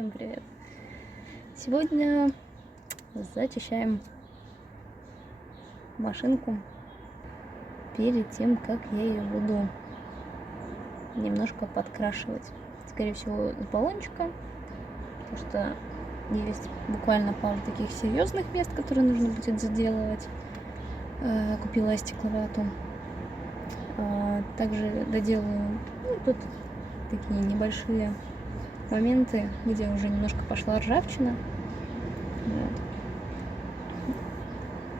Всем привет! Сегодня зачищаем машинку перед тем, как я ее буду немножко подкрашивать. Скорее всего, с баллончика, потому что есть буквально пару таких серьезных мест, которые нужно будет заделывать. Купила стекловату. Также доделаю тут такие небольшие моменты, где уже немножко пошла ржавчина. Вот.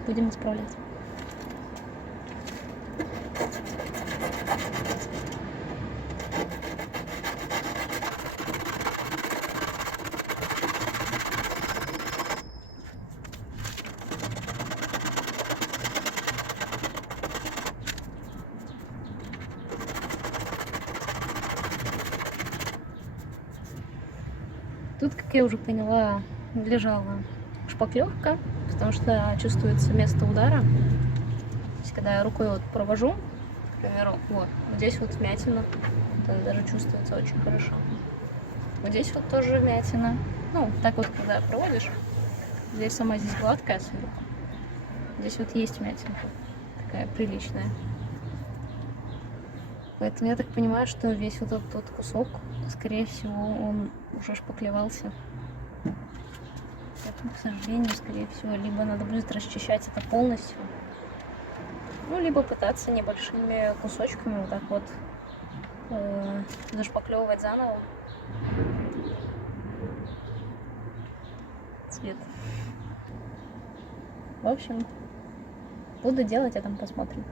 Будем исправлять. Тут, как я уже поняла, лежала шпаклевка, потому что чувствуется место удара. То есть, когда я рукой вот провожу, к примеру, вот здесь вот вмятина, вот она даже чувствуется очень хорошо. Вот здесь вот тоже вмятина. Ну, так вот, когда проводишь, здесь сама здесь гладкая сверху. Здесь вот есть вмятинка, такая приличная. Поэтому я так понимаю, что весь вот этот кусок, скорее всего, он уже шпаклевался. Поэтому, к сожалению, скорее всего, либо надо будет расчищать это полностью, ну, либо пытаться небольшими кусочками вот так вот зашпаклевывать заново цвет. В общем, буду делать, а там посмотрим.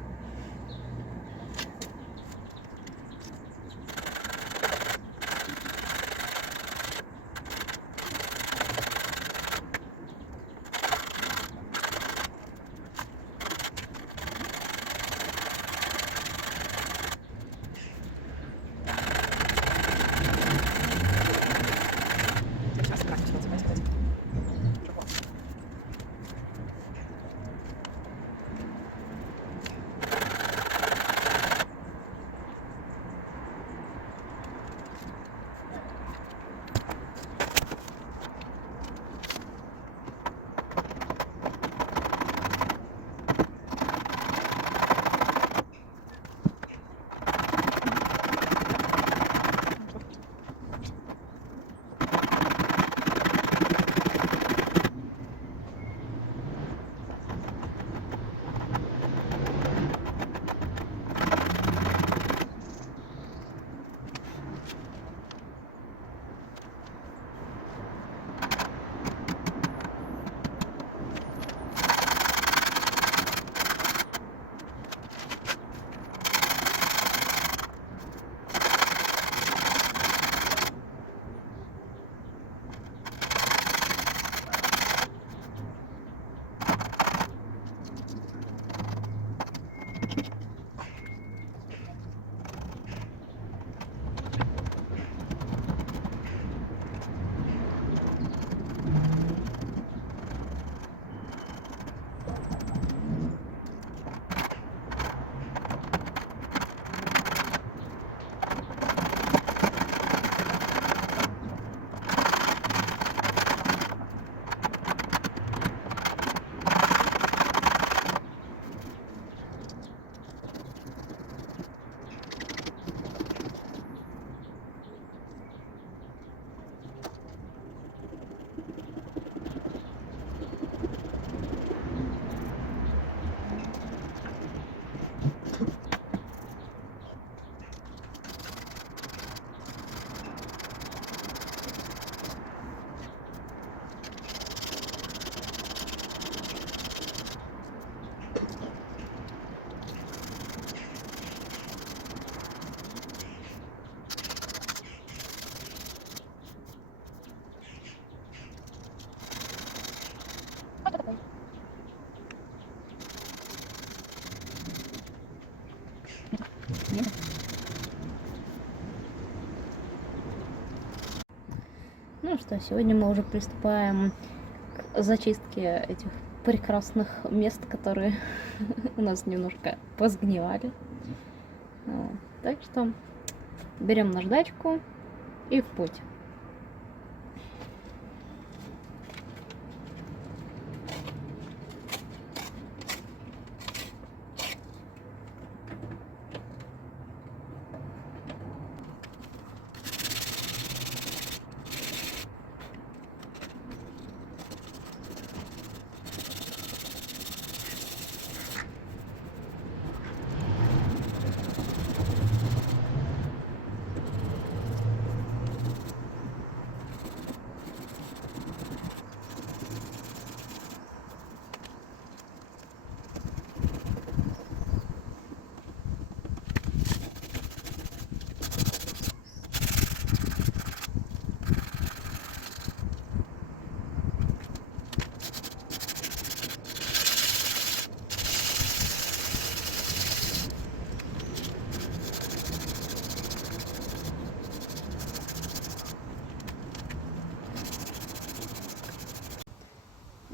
Ну что, сегодня мы уже приступаем к зачистке этих прекрасных мест, которые у нас немножко позгнивали. Так что берем наждачку и в путь.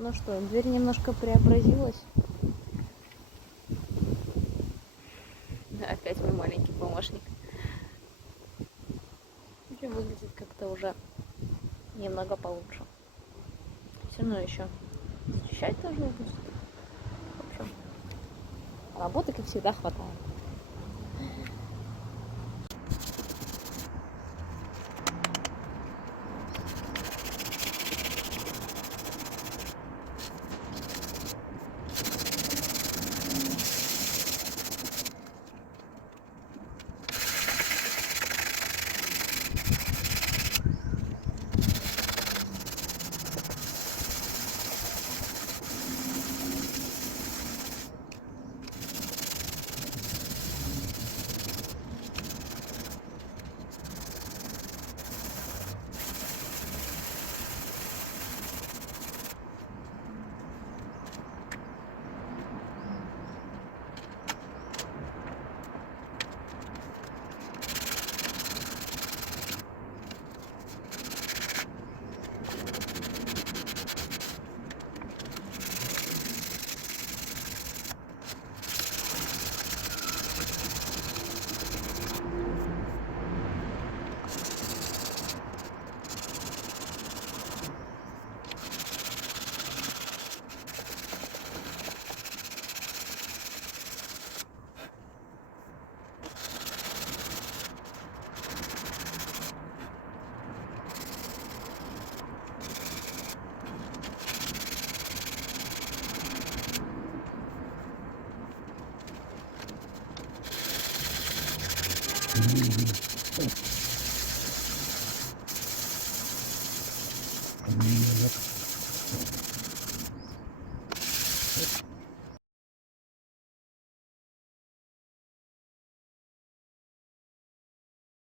Ну что, дверь немножко преобразилась. Опять мой маленький помощник. Выглядит как-то уже немного получше. Все равно еще защищать должно будет. В общем, работы, как всегда, хватает.